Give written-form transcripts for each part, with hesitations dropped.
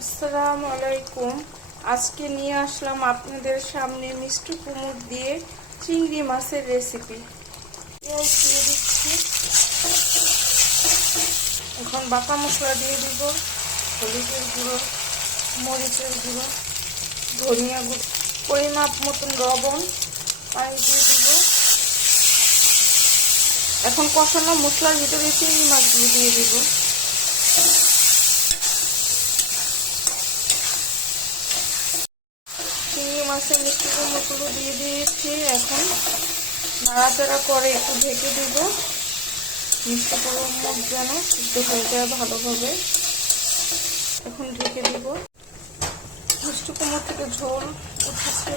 আসসালামু আলাইকুম। আজকে নিয়ে আসলাম আপনাদের সামনে মিষ্টি কুমড় দিয়ে চিংড়ি মাছের রেসিপি। পেঁয়াজ দিয়ে দিচ্ছি, এখন বাটা মশলা দিয়ে দিব, হলুদের গুঁড়ো, মরিচের গুঁড়ো, ধনিয়া গুঁড়ো, পরিমাপ মতন লবণ, পানি দিয়ে দিব। এখন কষানো মশলার ভিতরে চিংড়ি মাছগুলো দিয়ে দিব। চিংড়ি মাছের মিষ্টি কুমড়োগুলো দিয়ে দিয়েছি। এখন নাড়াচাড়া করে একটু ঢেকে দিব, মিষ্টি কুমড়ো যেন সিদ্ধ হয়ে যায় ভালোভাবে। এখন ঢেকে দিব। মিষ্টি কুমড়ো থেকে ঝোল উঠেছে।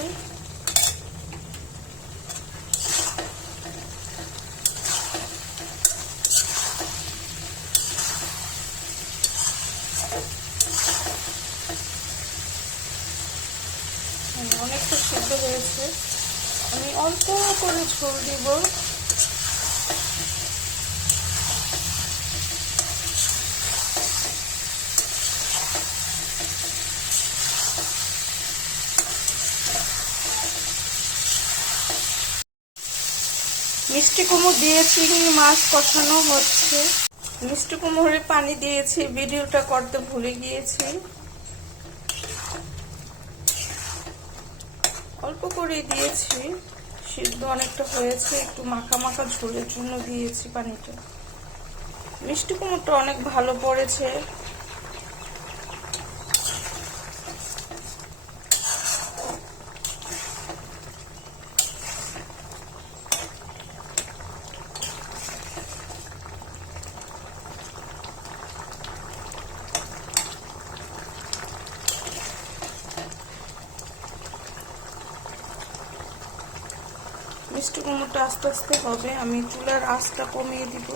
অনেকটা সিদ্ধ হয়েছে, আমি অল্প করে ঝোল দিব। মিষ্টি কুমড়ো দিয়ে চিংড়ি মাছ কষানো হচ্ছে। মিষ্টি কুমড়োরে পানি দিয়েছি, ভিডিওটা করতে ভুলে গিয়েছি। অল্প করে দিয়েছি, সিদ্ধ অনেকটা হয়েছে, একটু মাখা মাখা ঝোলের জন্য দিয়েছি পানিটা। মিষ্টি কুমড়োটা অনেক ভালো পড়েছে। মিষ্টি কুমড়োটা আস্তে আস্তে হবে, আমি চুলার আঁচটা কমিয়ে দিব।